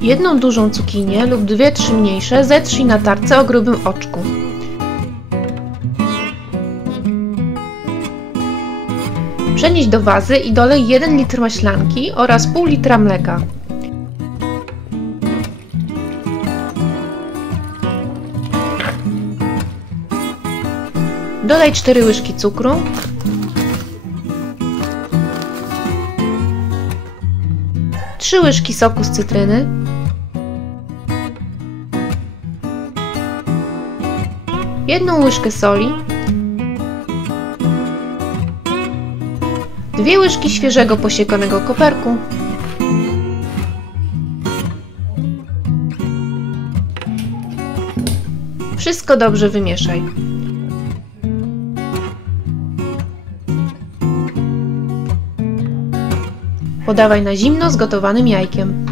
Jedną dużą cukinię lub 2-3 mniejsze zetrzyj na tarce o grubym oczku. Przenieś do wazy i dolej 1 litr maślanki oraz pół litra mleka. Dodaj 4 łyżki cukru, trzy łyżki soku z cytryny, 1 łyżkę soli, 2 łyżki świeżego posiekanego koperku, wszystko dobrze wymieszaj. Podawaj na zimno z gotowanym jajkiem.